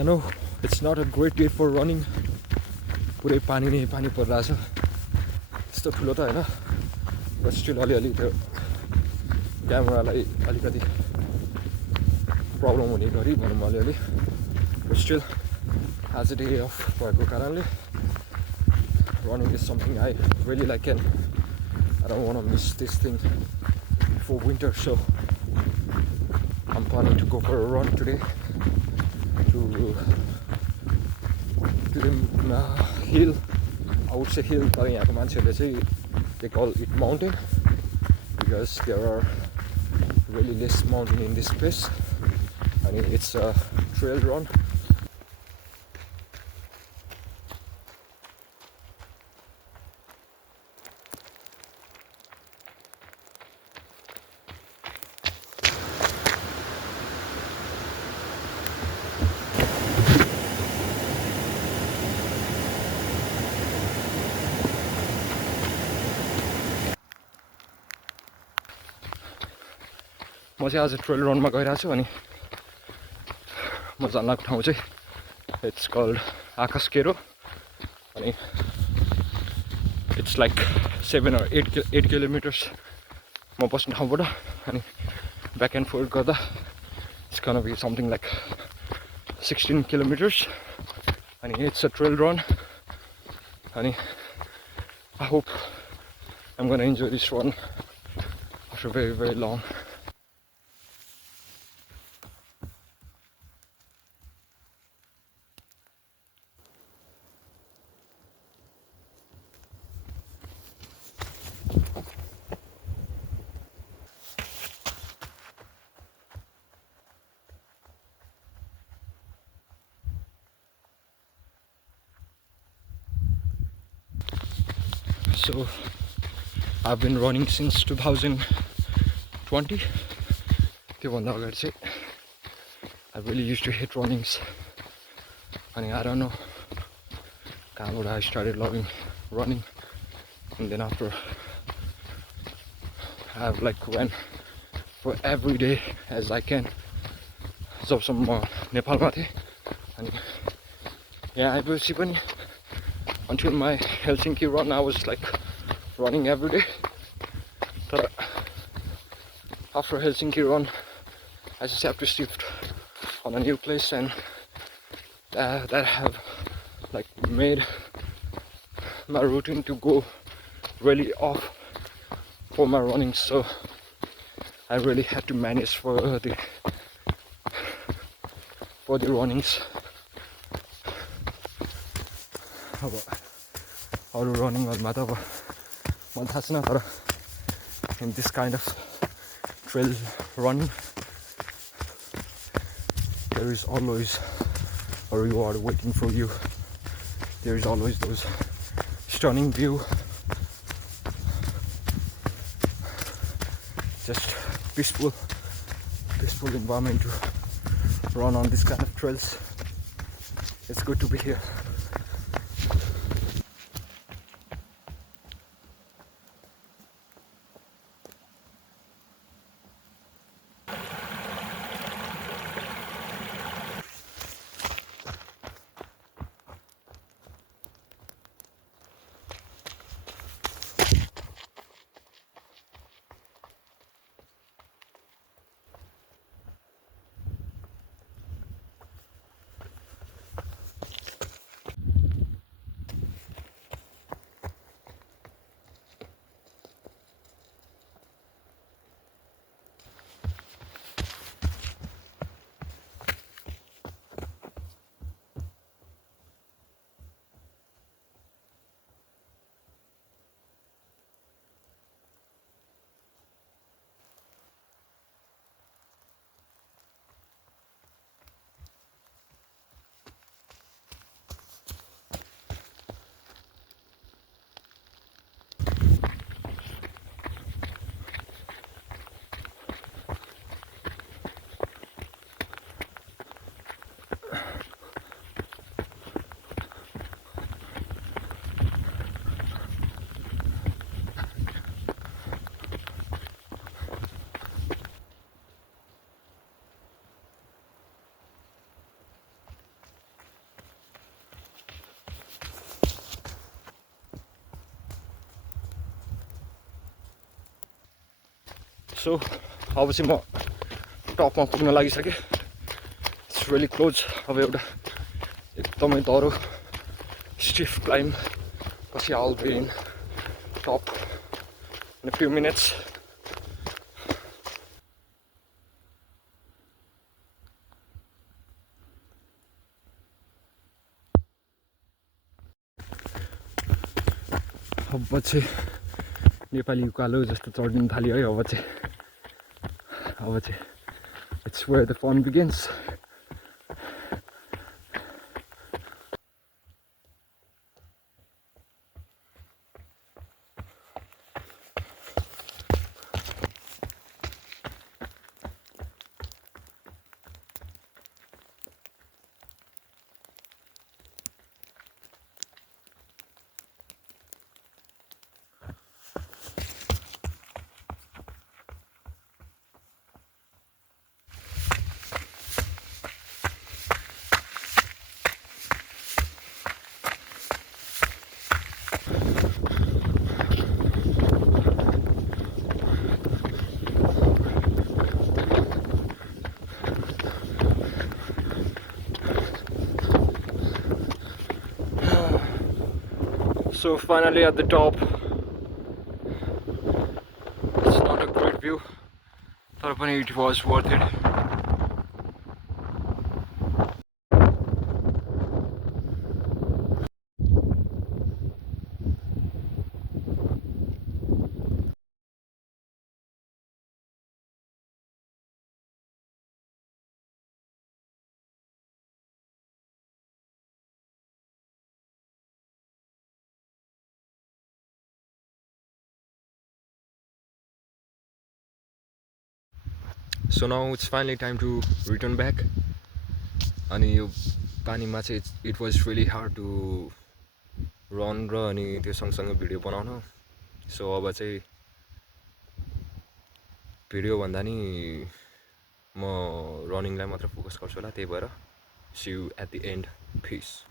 I know it's not a great day for running. पुरै पानी नै पानी परिरहेछ त्यस्तो ठुलो त हैन बट स्टिल अलिअलि त्यो क्यामेरालाई अलिकति प्रब्लम हुने गरी भनौँ अलिअलि बट स्टिल आज डे अफ भएको कारणले running is something I really like and I don't want to miss this thing for winter, so I'm planning to go for a run today to the hill. I would say hill, but यहाँ को मान्छेहरूले चाहिँ they call it mountain because there are really less mountain in this place and it's a trail run. म चाहिँ आज trail रनमा गइरहेको छु अनि म जान लागेको ठाउँ चाहिँ इट्स कल्ड आकास्केरो अनि इट्स लाइक 7 or 8 किलोमिटर्स म बस्ने ठाउँबाट अनि ब्याक एन्ड फोर्थ गर्दा it's gonna be something like 16 kilometers अनि इट्स अ ट्रेल रन अनि I hope I'm gonna enjoy this run after very long. So I've been running since 2020. त्योभन्दा अगाडि चाहिँ I really used to hate runnings and I don't know कहाँबाट I started loving running and then after I've like ran for every day as I can जबसम्म म नेपालमा थिएँ अनि यहाँ आएपछि पनि until my Helsinki run I was like running every day. But after Helsinki run I just have to shift on a new place and that have like made my routine to go really off for my running, so I really had to manage for the runnings. अरू रनिङहरूमा त अब मलाई थाहा छैन तर in this kind of trail running there is always a reward waiting for you. There is always those stunning view, just peaceful environment to run on this kind of trails. It's good to be here. सो अब चाहिँ म टपमा पुग्न लागिसकेँ it's really close अब एउटा एकदमै डह्रो stiff climb पछि I'll be in top in a few minutes. अब चाहिँ नेपाली उकालो जस्तो चढ्न थाल्यो है अब चाहिँ it's where the fun begins. So finally at the top. It's not a great view, but it was worth it. So now it's finally time to return back. अनि यो पानीमा चाहिँ it was really hard to run र अनि त्यो सँगसँगै video बनाउन. So अब चाहिँ video भन्दा नि म रनिङलाई मात्र फोकस गर्छु होला, त्यही भएर see you at the end. Peace.